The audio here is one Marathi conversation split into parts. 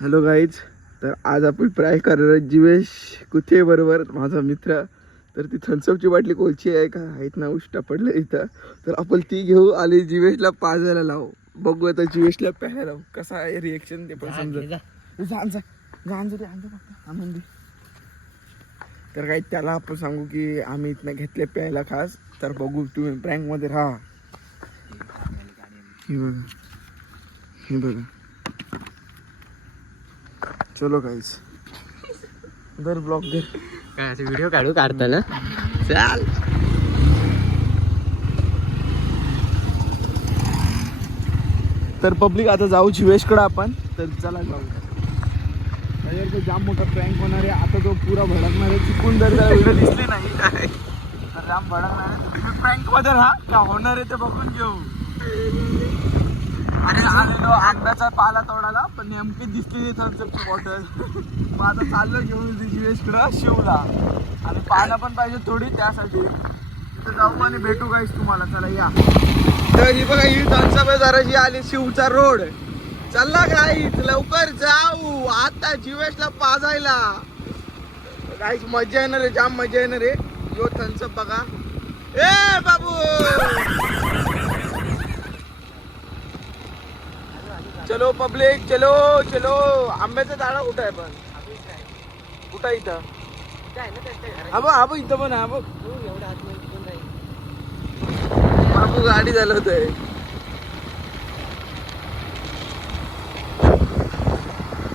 हॅलो गाईज, तर आज आपण ट्राय करणार जीवेश कुठे बरोबर माझा मित्र. तर ती थम्सअपची बाटली कोणची आहे का आहेत ना उष्टा पडलं इथं. तर आपण ती घेऊ आणि जीवेशला पाजायला लावू. बघू आता जीवेशला प्यायला लावू कसा आहे रिएक्शन ते पण समजत. आनंदी तर काही त्याला आपण सांगू की आम्ही इथनं घेतले प्यायला खास. तर बघू तुम्ही प्रँक मध्ये राहा. हे बघा चलो गाईज दर ब्लॉग दे काय असं व्हिडिओ काढता ना. चाल तर पब्लिक आता जाऊ जीवेशकडे आपण. तर चला जाऊ. त्याच्यावर तो जाम मोठा प्रँक होणार आहे. आता तो पुरा भडकणार आहे. चुकून जर त्याला व्हिडिओ दिसले नाही तर जाम भडकणार आहे. तुम्ही प्रँक मध्ये राहा का होणार आहे ते बघून घेऊ. अरे आलेलो आंब्याचा पाला तोडायला पण नेमके दिसली थम्सअपची बॉटल. मग आता चाललो घेऊन जीवेशकडं शिवला आणि पानं पण पाहिजे थोडी त्यासाठी. तिथं जाऊ आणि भेटू काहीच तुम्हाला. चला या. तर ही बघा ही थम्सअप जराशी आली शिवचा रोड. चला गाईस लवकर जाऊ आता जीवेशला पाजायला. गाईस मजा येणार आहे, जाम मजा येणार आहे. यो थम्सअप बघा. ए बाबू चलो पब्लिक चलो चलो. आंब्याचा झाड कुठं आहे पण कुठं इथं हा बघ इथं पण हा बघ. बाबू गाडी चालवतोय.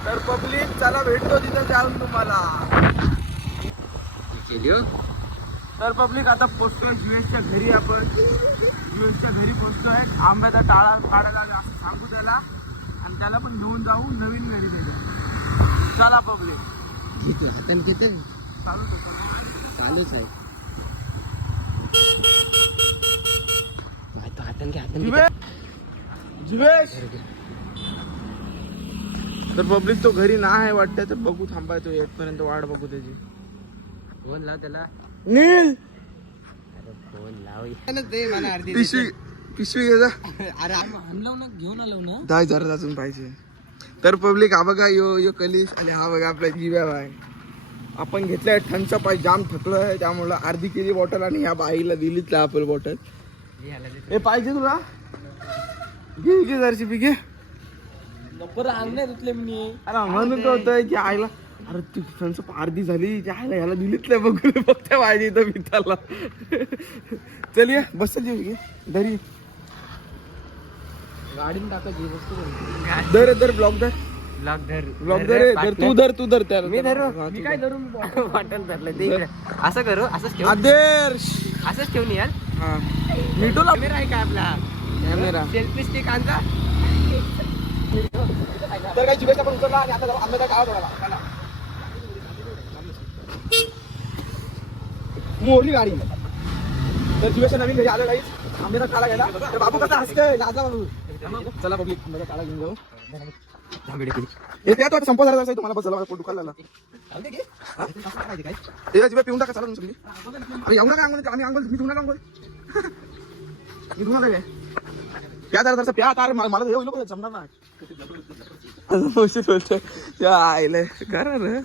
तर पब्लिक चला भेटतो तिथं जाऊन तुम्हाला. तर पब्लिक आता पोचतोय जीवेशच्या घरी. आपण जीवेशच्या घरी पोचतोय. आंब्याचा टाळा काढायला असं सांगू त्याला आणि त्याला पण घेऊन जाऊ नवीन घरी त्याच्या. चला पब्लिक चालूच आहे. जीवेश तर पब्लिक तो घरी ना आहे वाटतं. तर बघू थांबायचो येतपर्यंत वाट बघू त्याची. फोन लाव त्याला. नील फोन लाव. पिशवी घे जा. अरे आणलं ना घेऊन आलो ना. दहा जरा अजून पाहिजे. तर पब्लिक हा बघा यो कलिश आणि हा बघा आपला जीव्या आहे. आपण घेतलाय थम्सअप आहे. जाम थकलो आहे त्यामुळे अर्धी केली बॉटल आणि ह्या बाईला दिलीच आपल बॉटल. हे पाहिजे तुला घे घे जरशी पी घे. आणले मी. अरे म्हणून तो होतंय की आईला अरे तू थम्सअप अर्धी झाली की आईला ह्याला दिलीच नाही बघू बघते पाहिजे इथं मी त्याला. चल ये बस जीव घे धरी गाडीने टाकायची वस्तू. दर ब्लॉक दर ब्लॉक दर तू धर त्याला. मी धरू. मी काय धरू. बॉटल धरलं ते. असं करू. असंच ठेव. आदर्श असंच ठेवून यार. हा मिठू ला कॅमेरा आहे का आपला. कॅमेरा सेल्फी स्टिक आणता. तर काही जीवेश आपण उतरला आणि आता आंब्याचा काळा बघायला मोठी गाडी. तर जीवेश नवीन घरी आलं काही आंब्याचा काळा घ्यायला. तर बाबू कसा हसतोय लाजा बाबू. चला पब्लिक आंब्याचा काळा घेऊन जाऊ. येते तो आता संपत झाला असेल तुम्हाला. बस झाला पोट दुखायला लागला. पिऊन टाका चला तुमची. अरे एवढं काय अंगोल आम्ही अंगोल मी धुणार अंगोल मी धुणार काय प्या जरा प्या. तार मला येऊ नको जमणार ना. बोलतोय आईला करा ना.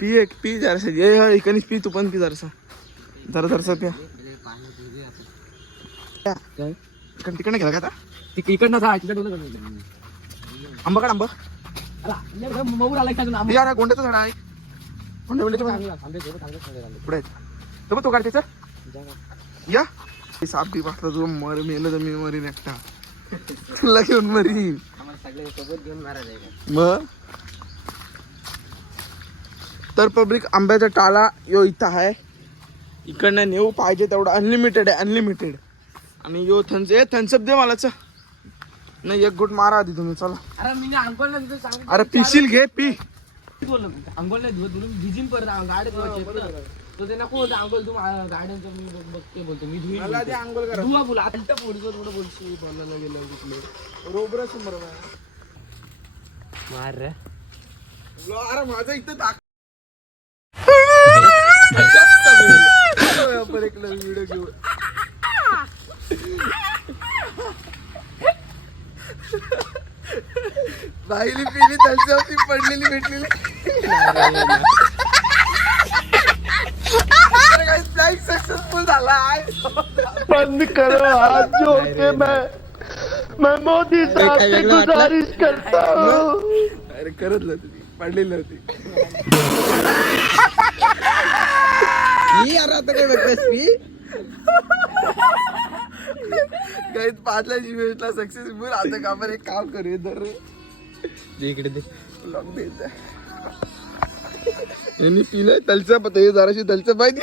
पी जरासा ये इकडे पी तू पण पी जरासा जरासा प्या. तिकडनं गेला का आता इकडनं आंबा काढ. आंबा मऊर आला यार गोंड्याचं झाड आहे. पुढे तर मग तो काढ त्याचं या. साप बी वाटला तू मर मेलं तर मी मरीन एकटा. तुला घेऊन मरीन सोबत घेऊन मारायला. मग तर पब्लिक आंब्याचा टाळा यो इथं आहे. इकडनं नेऊ पाहिजे तेवढा अनलिमिटेड आहे अनलिमिटेड. आणि यो थम्सअप दे मला. नाही एक गुट मारा आधी तुम्ही. चला अरे मी अंघोळ नाही सांग. अरे पिशील घे पी. अंघोळ नाही धुवत भिजीन परत गाडी तो ते नको होतं अंघोळ. तू गाड्यांचं मी बघते बोलतो मी धुईन. अंघोळ करा धुवा बोला आता फोडीचं थोडं बोलशी बोलायला गेलं कुठलं रोबरच बरोबर मार रे. अरे माझं इथं व्हिडिओ घेऊ. राहिली पिली त्यांच्यावरती पडलेली भेटलेली सक्सेसफुल झाला बंद करो हाथ जोड़ के मैं मोदी साहब से गुजारिश करता हूँ. अरे करत नव्हती ती, पडलेली होती काही 5 वेळेला सक्सेसफुल. आता का आपण एक काम करूया दर इकडे दे ब्लॉग देत यांनी पिलंय तलचा पता जराशी तलचं माहिती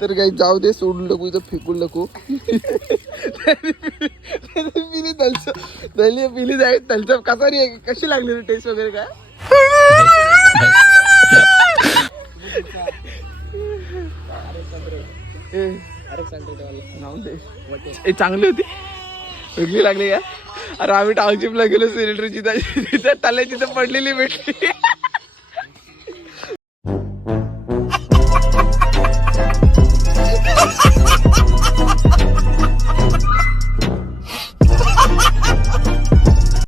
तर काही जाऊ दे सोडून नको इथं फेकून नको पिली तलचं तली पिली जाय तलचं कसा रे कशी लागली टेस्ट वगैरे काय ए चांगली होती वेगळी लागली का अरे आम्ही टाउनशिपला गेलो सिलेंडरची तिथं टाले तिथं पडलेली भेटली